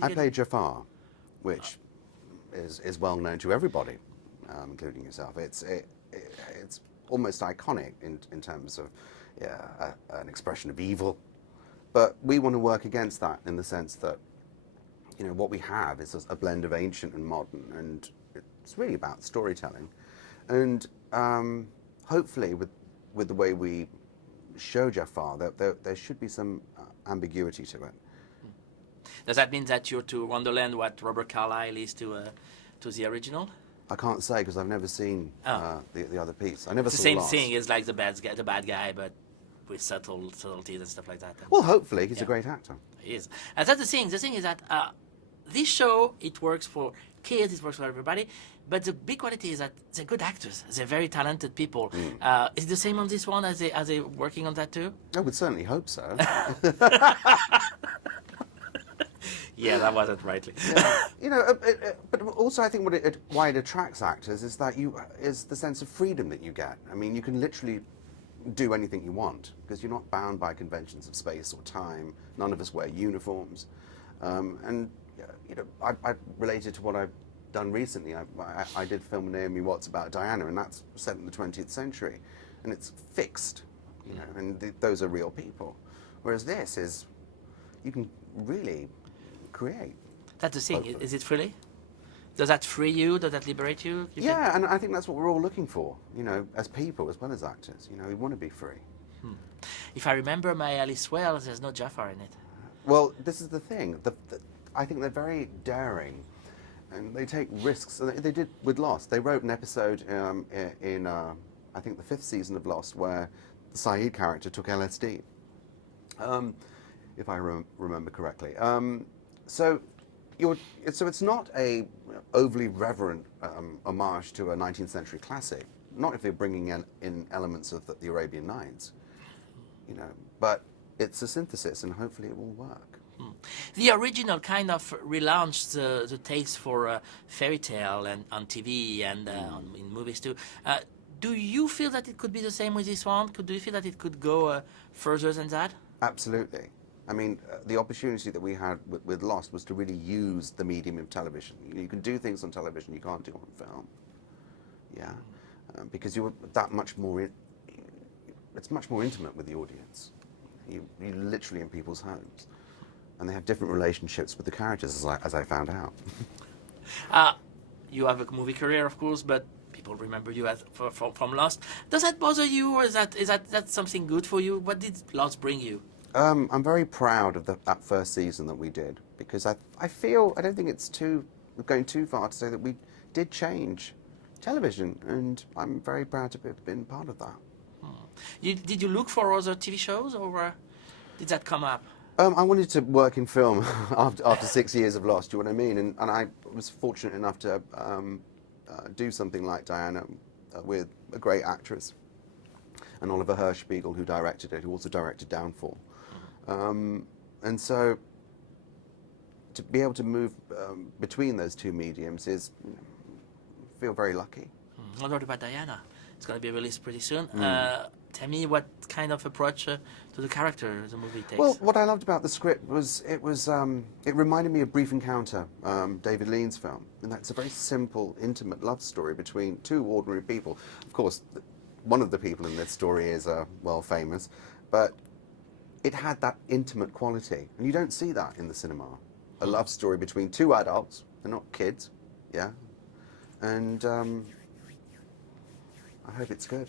did I you played Jafar, which is well known to everybody, including yourself. It's almost iconic in terms of an expression of evil, but we want to work against that in the sense that what we have is a blend of ancient and modern, and it's really about storytelling, and hopefully with the way we show Jafar, there should be some ambiguity to it. Does that mean that you're to Wonderland what Robert Carlyle is to the original? I can't say because I've never seen the other piece. I never It's saw the same Lost. thing. It's like the bad guy, but with subtleties and stuff like that. Well, hopefully he's a great actor. He is. And that's the thing. The thing is that this show, it works for kids, it works for everybody, but the big quality is that they're good actors. They're very talented people. Is it the same on this one as they working on that too? I would certainly hope so. Yeah, that wasn't rightly. Yeah. But also I think why it attracts actors is that is the sense of freedom that you get. I mean, you can literally do anything you want because you're not bound by conventions of space or time. None of us wear uniforms, and I related to what I've done recently. I did film Naomi Watts about Diana, and that's set in the 20th century, and it's fixed, and those are real people. Whereas this is, you can really create. That's the thing. Is it freely? Does that free you? Does that liberate you? Yeah, and I think that's what we're all looking for, as people as well as actors. We want to be free. If I remember my Alice well, there's no Jafar in it. Well, this is the thing. I think they're very daring, and they take risks. They did with Lost. They wrote an episode in I think the 5th season of Lost where the Saeed character took LSD, if I remember correctly. So it's not a overly reverent homage to a 19th century classic. Not if they're bringing in elements of the Arabian Nights, but it's a synthesis, and hopefully it will work. The original kind of relaunched the taste for fairy tale and on TV and in movies too. Do you feel that it could be the same with this one? Do you feel that it could go further than that? Absolutely. I mean, the opportunity that we had with Lost was to really use the medium of television. You can do things on television you can't do on film. Yeah, because you're that much more. It's much more intimate with the audience. You're literally in people's homes, and they have different relationships with the characters, as I found out. You have a movie career, of course, but people remember you from Lost. Does that bother you, or is that something good for you? What did Lost bring you? I'm very proud of that first season that we did, because I don't think it's going too far to say that we did change television, and I'm very proud to have been part of that. Did you look for other TV shows, or did that come up? I wanted to work in film after 6 years of Lost, do you know what I mean? And I was fortunate enough to do something like Diana with a great actress, and Oliver Hirschbiegel, who directed it, who also directed Downfall. And so to be able to move between those two mediums is, feel very lucky. What about Diana? It's going to be released pretty soon. Tell me what kind of approach to the character the movie takes. Well, what I loved about the script was it reminded me of Brief Encounter, David Lean's film, and that's a very simple, intimate love story between two ordinary people. Of course, one of the people in this story is well famous, but it had that intimate quality, and you don't see that in the cinema. A love story between two adults, they're not kids, yeah, and I hope it's good.